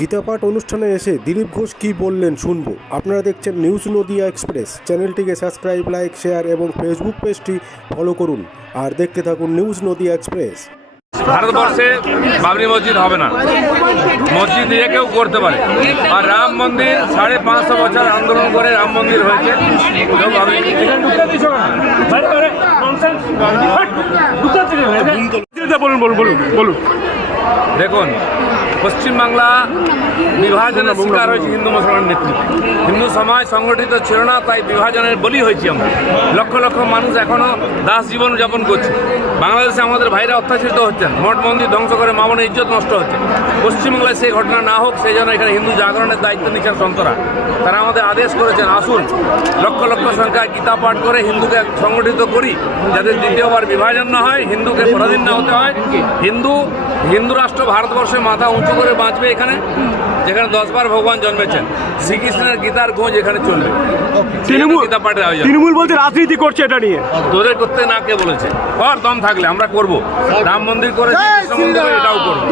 গীতাপাঠ অনুষ্ঠানে এসে দিলীপ ঘোষ কী বললেন শুনবো। আপনারা দেখছেন নিউজ নদিয়া এক্সপ্রেস। চ্যানেলটিকে সাবস্ক্রাইব, লাইক, শেয়ার এবং ফেসবুক পেজটি ফলো করুন আর দেখতে থাকুন নিউজ নদিয়া এক্সপ্রেস। ভারতবর্ষে বাবরি মসজিদ হবে না, মসজিদ দিয়ে কেউ করতে পারে। আর রাম মন্দির 550 বছর আন্দোলন করে রাম মন্দির হয়েছে। দেখুন, পশ্চিমবাংলা বিভাজনের শিকার হয়েছে হিন্দু মুসলমান নেতৃত্বে। হিন্দু সমাজ সংগঠিত ছিল না, তাই বিভাজনের বলি হয়েছি আমরা। লক্ষ লক্ষ মানুষ এখনও দাস জীবন যাপন করছে। বাংলাদেশে আমাদের ভাইরা অত্যাচারিত হচ্ছেন, মঠ মন্দির ধ্বংস করে মা বোনের ইজ্জত নষ্ট হচ্ছে। পশ্চিমবাংলায় সেই ঘটনা না হোক, সেই জন্য এখানে হিন্দু জাগরণের দায়িত্ব নিচ্ছেন সন্তরা। তারা আমাদের আদেশ করেছেন, আসুন লক্ষ লক্ষ সংখ্যায় গীতা পাঠ করে হিন্দুকে সংগঠিত করি, যাতে দ্বিতীয়বার বিভাজন না হয়, হিন্দুকে পরাধীন না হতে হয়। হিন্দু রাষ্ট্র ভারতবর্ষে মাথা উঁচু করে বাঁচবে এখানে, যেখানে 10 বার ভগবান জন্মেছেন। শ্রীকৃষ্ণের গীতার গোঁজ এখানে চলবে। গীতা পাঠের আয়োজন। তৃণমূল বলতে রাজনীতি করছে, এটা নিয়ে তোদের করতে না কে বলেছে? কর, দম থাকলে আমরা করব। রাম মন্দির করে, কৃষ্ণ মন্দির করে, এটাও করবো।